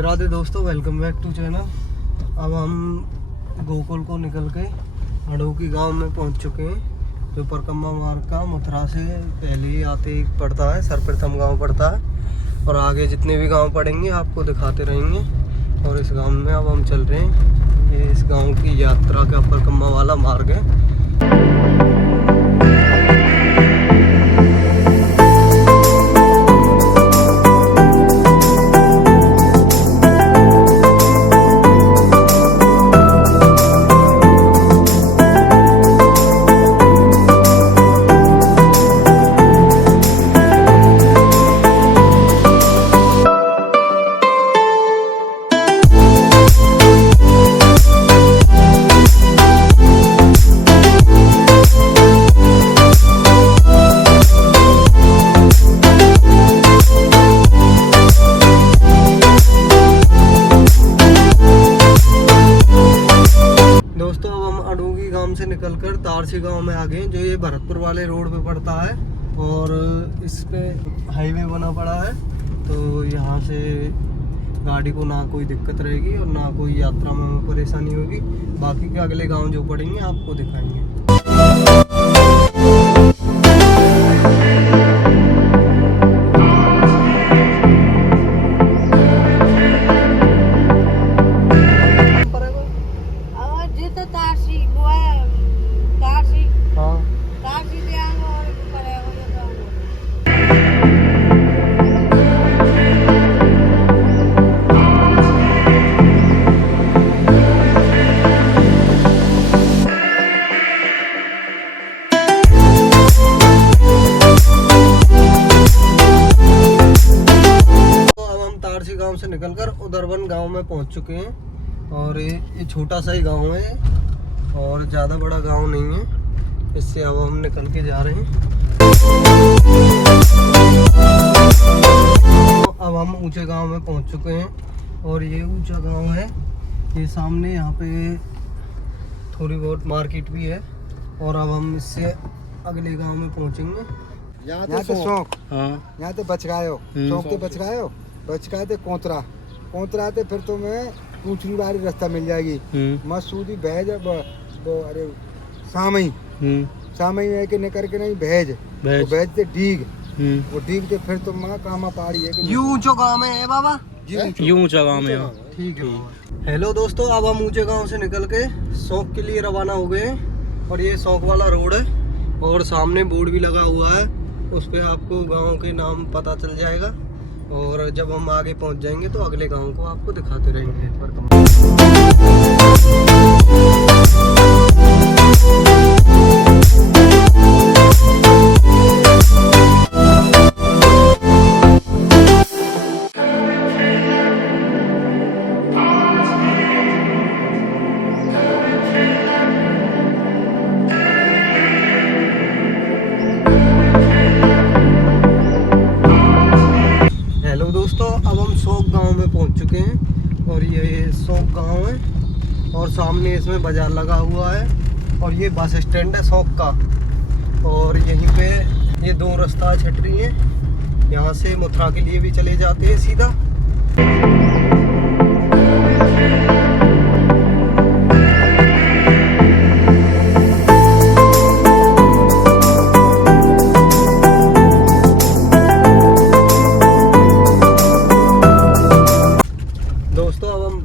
राधे दोस्तों, welcome back to channel. अब हम गोकुल को निकल के अड़ोकी गांव में पहुंच चुके हैं, जो परकम्मा मार्ग का मथुरा से पहले ही आते ही पड़ता है। सर्वप्रथम गांव पड़ता है और आगे जितने भी गांव पड़ेंगे आपको दिखाते रहेंगे। और इस गांव में अब हम चल रहे हैं। ये इस गांव की यात्रा का परकम्मा वाला मार्ग है। से निकलकर तारसी गांव में आ गए, जो ये भरतपुर वाले रोड पे पड़ता है। और इस पे हाईवे बना पड़ा है, तो यहाँ से गाड़ी को ना कोई दिक्कत रहेगी और ना कोई यात्रा में परेशानी होगी। बाकी के अगले गांव जो पड़ेंगे आपको दिखाएंगे। गांव से निकलकर उदरवन गांव में पहुंच चुके हैं। और ये छोटा सा ही गांव है और ज़्यादा बड़ा गांव नहीं है। इससे अब हम निकल के जा रहे हैं। तो अब हम ऊंचे गांव में पहुंच चुके हैं और ये ऊंचा गांव है। ये सामने यहाँ पे थोड़ी बहुत मार्केट भी है। और अब हम इससे अगले गांव में पहुंचेंगे। यहाँ तो शौक, यहाँ तो बच गए हो, शौक तो बच गए हो, बच गए थे कोंतरा थे। फिर तुम्हें पूछनी बारी रास्ता मिल जाएगी। मसूदी भैज अरे सामई है कि निकर के नहीं भैज थे डीग। वो डीग थे फिर तुम कामा पहाड़ी है कि ऊंचो गांव में है बाबा, यूं ऊंचा गांव में हो। ठीक है। हेलो दोस्तों, अब हम ऊंचे गांव से निकल के शौक के लिए रवाना हो गए। और ये शौक वाला रोड है और सामने बोर्ड भी लगा हुआ है, उस पर आपको गाँव के नाम पता चल जाएगा। और जब हम आगे पहुंच जाएंगे तो अगले गांव को आपको दिखाते रहेंगे। दोस्तों, अब हम शौक गांव में पहुंच चुके हैं और ये शौक गांव है और सामने इसमें बाजार लगा हुआ है। और ये बस स्टैंड है शौक का। और यहीं पे ये दो रास्ता छट रही है, यहाँ से मथुरा के लिए भी चले जाते हैं सीधा।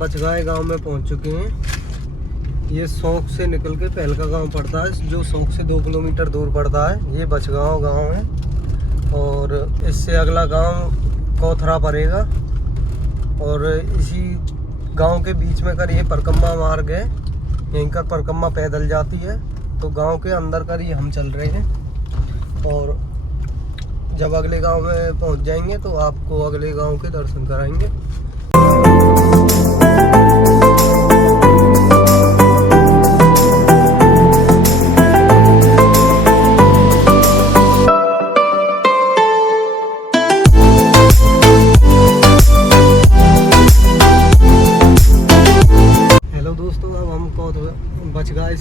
बचगाए गांव में पहुंच चुके हैं। ये शौक से निकल के पहलका गांव पड़ता है, जो शौक से 2 किलोमीटर दूर पड़ता है। ये बचगांव गांव है और इससे अगला गांव कोथरा पड़ेगा। और इसी गांव के बीच में कर ये परकम्मा मार्ग है, यहीं कर परकम्मा पैदल जाती है। तो गांव के अंदर कर ये हम चल रहे हैं। और जब अगले गांव में पहुंच जाएंगे तो आपको अगले गांव के दर्शन कराएंगे।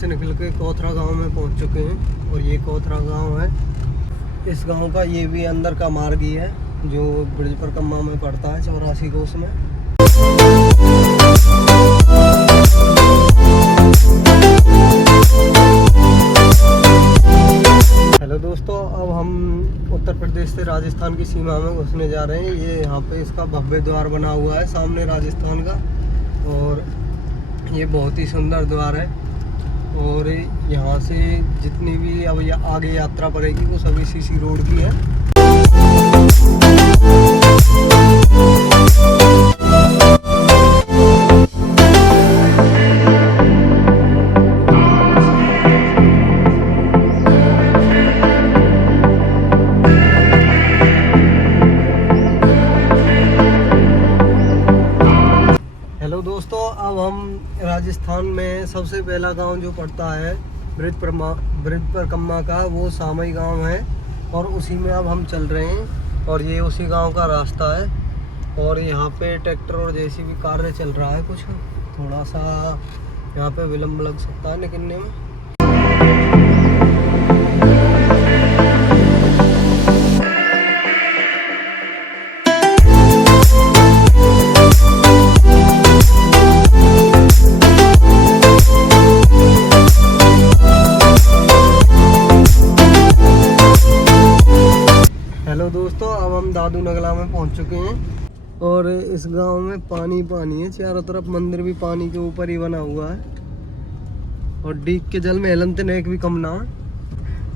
से निकल के कोथरा गांव में पहुंच चुके हैं और ये कोथरा गांव है। इस गांव का ये भी अंदर का मार्ग ही है जो ब्रिज पर कम्मा में पड़ता है 84 कोस में। हेलो दोस्तों, अब हम उत्तर प्रदेश से राजस्थान की सीमा में घुसने जा रहे हैं। ये यहाँ पे इसका भव्य द्वार बना हुआ है सामने राजस्थान का, और ये बहुत ही सुंदर द्वार है। और यहाँ से जितनी भी अब आगे यात्रा पड़ेगी वो सभी सीसी रोड की है। हेलो दोस्तों, अब हम राजस्थान में सबसे पहला गांव जो पड़ता है ब्रिज पर कम्मा का, वो सामई गांव है और उसी में अब हम चल रहे हैं। और ये उसी गांव का रास्ता है और यहाँ पे ट्रैक्टर और जेसीबी कार्य चल रहा है। कुछ थोड़ा सा यहाँ पे विलम्ब लग सकता है निकलने में। हेलो दोस्तों, अब हम दादू नगला में पहुंच चुके हैं और इस गांव में पानी है चारों तरफ। मंदिर भी पानी के ऊपर ही बना हुआ है और डीक के जल में हेलन ते नेक भी कम ना,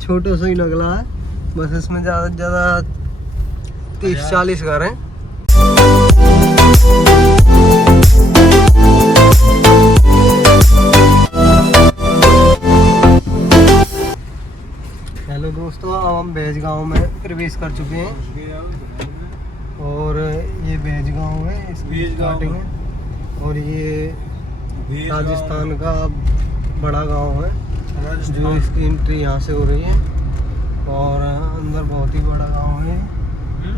छोटो सा ही नगला है। बस इसमें ज़्यादा से ज़्यादा 30-40 घर हैं। हेलो दोस्तों, अब हम भेज गांव में प्रवेश कर चुके हैं और ये भेज गांव है, इसकी स्टार्टिंग है। और ये राजस्थान का बड़ा गांव है जो इसकी एंट्री यहाँ से हो रही है और अंदर बहुत ही बड़ा गांव है।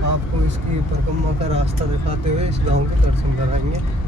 आपको इसकी परिक्रमा का रास्ता दिखाते हुए इस गांव के दर्शन कराएंगे।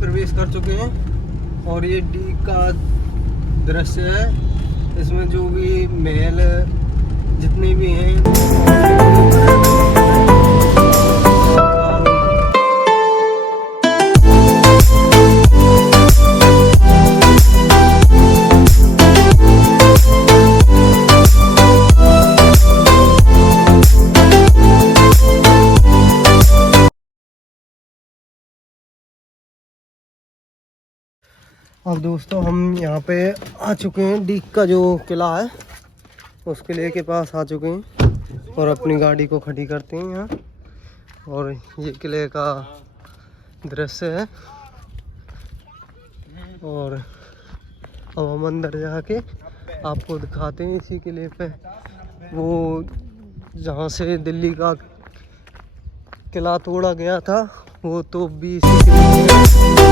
प्रवेश कर चुके हैं और ये डीक का दृश्य है। इसमें जो भी महल जितने भी हैं अब दोस्तों हम यहाँ पे आ चुके हैं। डीक का जो किला है उस किले के पास आ चुके हैं और अपनी गाड़ी को खड़ी करते हैं यहाँ। और ये किले का दृश्य है और अब हम अंदर जाके आपको दिखाते हैं इसी किले पे वो जहाँ से दिल्ली का किला तोड़ा गया था, वो तो भी इसी किले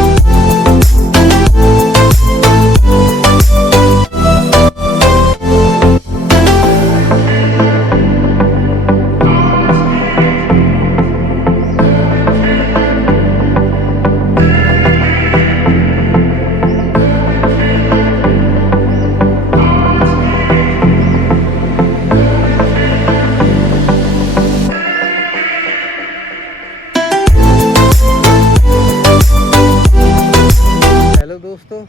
दोस्तों,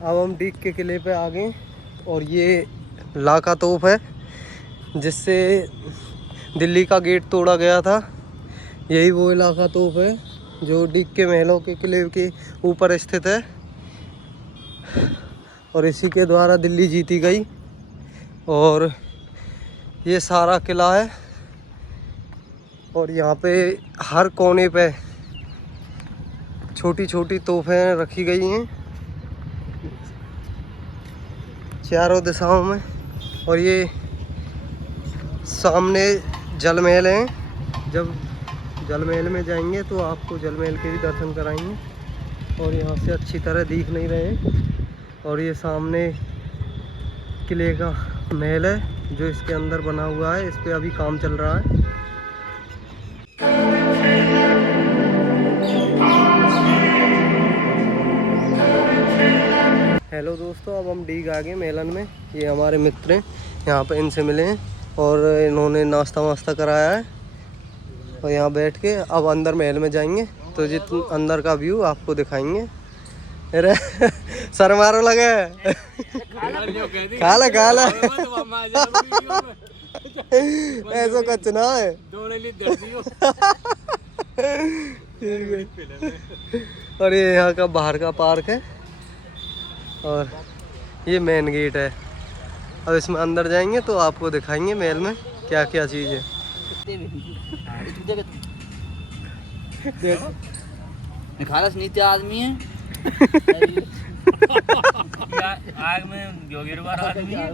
अब हम डीक के किले पे आ गए और ये लाका तोप है जिससे दिल्ली का गेट तोड़ा गया था। यही वो इलाका तोप है जो डीक के महलों के किले के ऊपर स्थित है और इसी के द्वारा दिल्ली जीती गई। और ये सारा किला है और यहाँ पे हर कोने पे छोटी छोटी तोपें रखी गई हैं चारों दिशाओं में। और ये सामने जल महल है। जब जल महल में जाएंगे तो आपको जल महल के भी दर्शन कराएंगे और यहाँ से अच्छी तरह दिख नहीं रहे हैं। और ये सामने किले का महल है जो इसके अंदर बना हुआ है, इस पे अभी काम चल रहा है। हेलो दोस्तों, अब हम डीग आ गए मेलन में। ये हमारे मित्र हैं, यहाँ पे इनसे मिले हैं और इन्होंने नाश्ता वास्ता कराया है और यहाँ बैठ के अब अंदर महल में जाएंगे तो जितना अंदर का व्यू आपको दिखाएंगे। अरे सर मारो लगे खाला खाला ऐसा कुछ ना है। और ये यहाँ का बाहर का पार्क है और ये मेन गेट है। अब इसमें अंदर जाएंगे तो आपको दिखाएंगे महल में क्या क्या चीज़ है। खालस नीचे आदमी है आग में जोगेरवार आदमी है।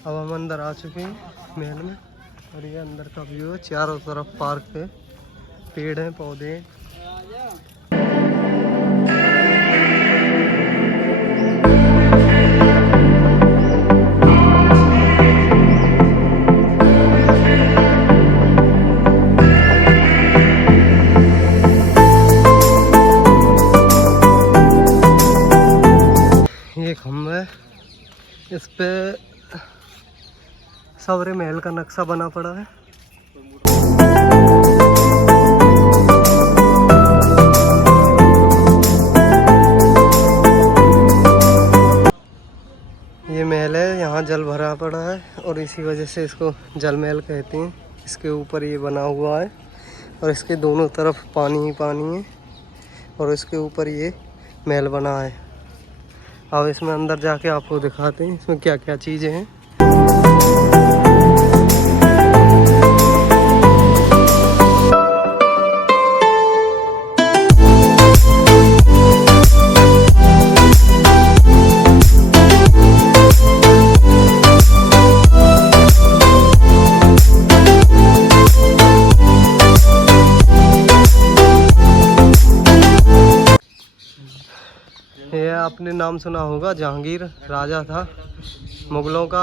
अब हम अंदर आ चुके हैं महल में और ये अंदर का व्यू है। चारों तरफ पार्क है, पेड़ हैं, पौधे हैं। ये खम्भा है, इस पे सवरे महल का नक्शा बना पड़ा है। ये महल है, यहाँ जल भरा पड़ा है और इसी वजह से इसको जल महल कहते हैं। इसके ऊपर ये बना हुआ है और इसके दोनों तरफ पानी ही पानी है और इसके ऊपर ये महल बना है। अब इसमें अंदर जाके आपको दिखाते हैं इसमें क्या क्या चीज़ें हैं। ये आपने नाम सुना होगा, जहांगीर राजा था मुगलों का,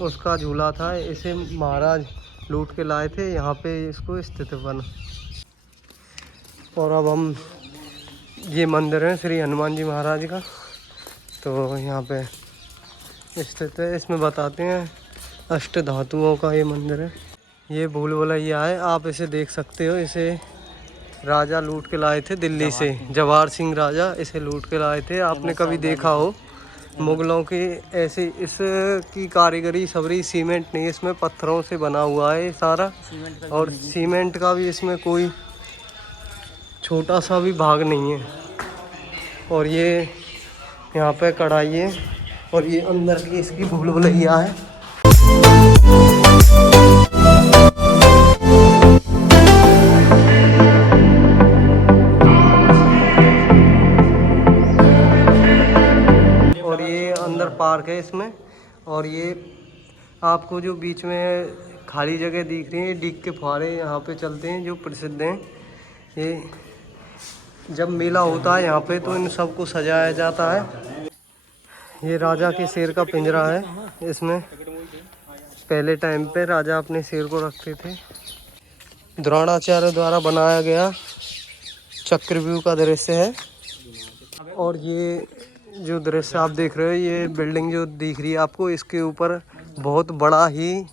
उसका झूला था। इसे महाराज लूट के लाए थे, यहाँ पे इसको स्थित बना। और अब हम ये मंदिर है श्री हनुमान जी महाराज का, तो यहाँ पे स्थित है। इसमें बताते हैं अष्ट धातुओं का ये मंदिर है। ये भूल भुलैया है, आप इसे देख सकते हो। इसे राजा लूट के लाए थे दिल्ली से, जवाहर सिंह राजा इसे लूट के लाए थे। आपने कभी देखा हो मुगलों की ऐसे इसकी कारीगरी सबरी सीमेंट नहीं, इसमें पत्थरों से बना हुआ है सारा। और सीमेंट का भी इसमें कोई छोटा सा भी भाग नहीं है। और ये यहाँ पे कढ़ाई है और ये अंदर की इसकी भूल भुलैया है। पार्क है इसमें। और ये आपको जो बीच में खाली जगह दिख रही है, डीग के फुहारे यहाँ पे चलते हैं जो प्रसिद्ध हैं। ये जब मेला होता है यहाँ पे तो इन सबको सजाया जाता है। ये राजा के शेर का पिंजरा है। इसमें पहले टाइम पे राजा अपने शेर को रखते थे। द्रोणाचार्य द्वारा बनाया गया चक्रव्यूह का दृश्य है। और ये जो दृश्य आप देख रहे हो, ये बिल्डिंग जो दिख रही है आपको, इसके ऊपर बहुत बड़ा ही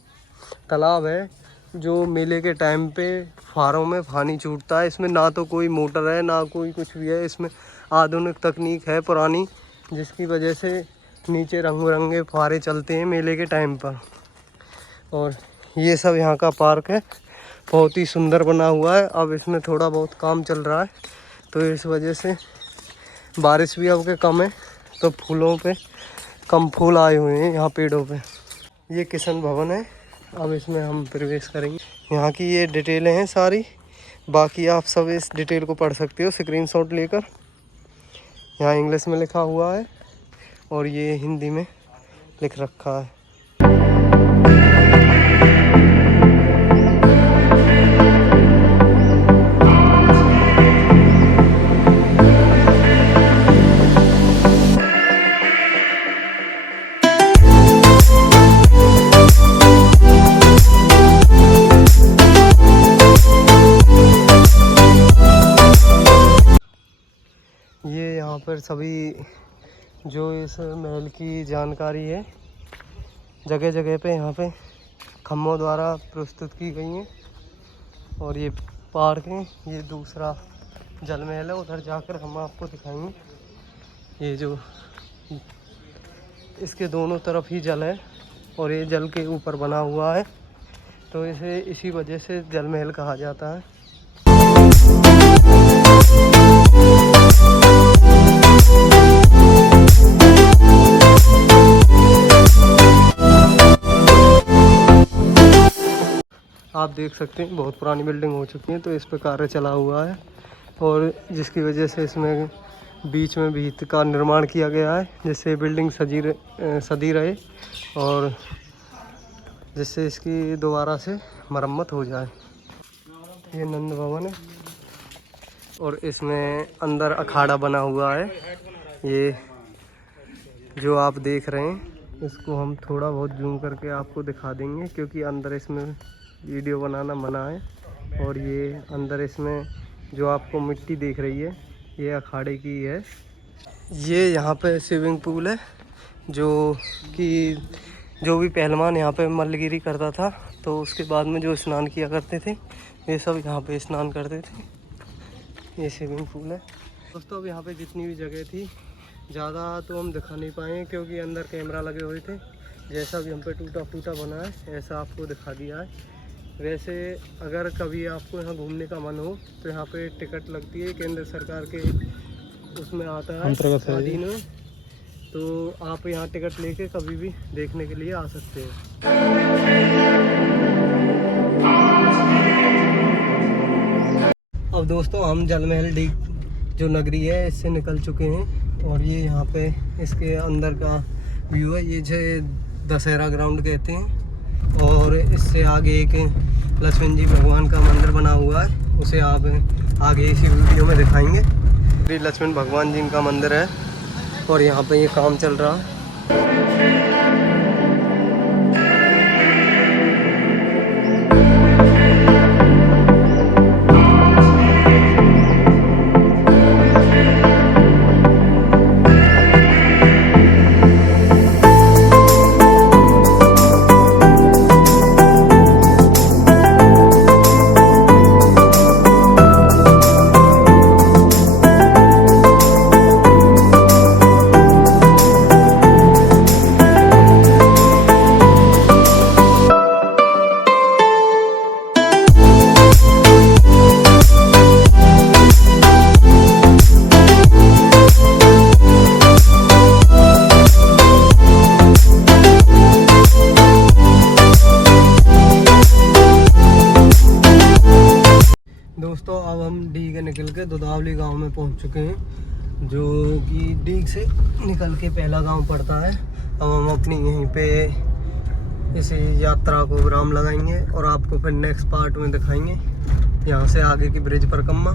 तालाब है जो मेले के टाइम पे फुहारों में पानी छूटता है। इसमें ना तो कोई मोटर है ना कोई कुछ भी है। इसमें आधुनिक तकनीक है पुरानी, जिसकी वजह से नीचे रंग बिरंगे फुहारे चलते हैं मेले के टाइम पर। और ये सब यहाँ का पार्क है, बहुत ही सुंदर बना हुआ है। अब इसमें थोड़ा बहुत काम चल रहा है तो इस वजह से बारिश भी अब के कम है, तो फूलों पे कम फूल आए हुए हैं यहाँ पेड़ों पे। ये किशन भवन है। अब इसमें हम प्रवेश करेंगे। यहाँ की ये डिटेलें हैं सारी, बाकी आप सब इस डिटेल को पढ़ सकते हो स्क्रीनशॉट लेकर। यहाँ इंग्लिश में लिखा हुआ है और ये हिंदी में लिख रखा है। ये यहाँ पर सभी जो इस महल की जानकारी है जगह जगह पे यहाँ पे खम्भों द्वारा प्रस्तुत की गई हैं। और ये पार्क है, ये दूसरा जल महल है, उधर जाकर हम आपको दिखाएंगे। ये जो इसके दोनों तरफ ही जल है और ये जल के ऊपर बना हुआ है, तो इसे इसी वजह से जल महल कहा जाता है। आप देख सकते हैं बहुत पुरानी बिल्डिंग हो चुकी है, तो इस पर कार्य चला हुआ है और जिसकी वजह से इसमें बीच में भित्ति का निर्माण किया गया है, जिससे बिल्डिंग सदी रहे और जिससे इसकी दोबारा से मरम्मत हो जाए। ये नंद भवन है और इसमें अंदर अखाड़ा बना हुआ है। ये जो आप देख रहे हैं इसको हम थोड़ा बहुत जूम करके आपको दिखा देंगे, क्योंकि अंदर इसमें वीडियो बनाना मना है। और ये अंदर इसमें जो आपको मिट्टी दिख रही है ये अखाड़े की है। ये यहाँ पे स्विमिंग पूल है, जो कि जो भी पहलवान यहाँ पे मल्लगिरी करता था तो उसके बाद में जो स्नान किया करते थे ये सब यहाँ पे स्नान करते थे। ये स्विमिंग पूल है दोस्तों। अब यहाँ पे जितनी भी जगह थी ज़्यादा तो हम दिखा नहीं पाए क्योंकि अंदर कैमरा लगे हुए थे। जैसा भी हम पे टूटा फूटा बना है ऐसा आपको दिखा दिया है। वैसे अगर कभी आपको यहाँ घूमने का मन हो तो यहाँ पे टिकट लगती है, केंद्र सरकार के उसमें आता है अधीन में, तो आप यहाँ टिकट लेके कभी भी देखने के लिए आ सकते हैं। अब दोस्तों हम जलमहल डी जो नगरी है इससे निकल चुके हैं और ये यहाँ पे इसके अंदर का व्यू है। ये जो दशहरा ग्राउंड कहते हैं और इससे आगे एक लक्ष्मण जी भगवान का मंदिर बना हुआ है, उसे आप आगे इसी वीडियो में दिखाएंगे। श्री लक्ष्मण भगवान जी का मंदिर है और यहाँ पे ये काम चल रहा है। दोस्तों अब हम डीग निकल के दुधावली गांव में पहुंच चुके हैं, जो कि डीग से निकल के पहला गांव पड़ता है। अब हम अपनी यहीं पे इस यात्रा को विराम लगाएंगे और आपको फिर नेक्स्ट पार्ट में दिखाएंगे यहाँ से आगे की ब्रिज परिक्रमा।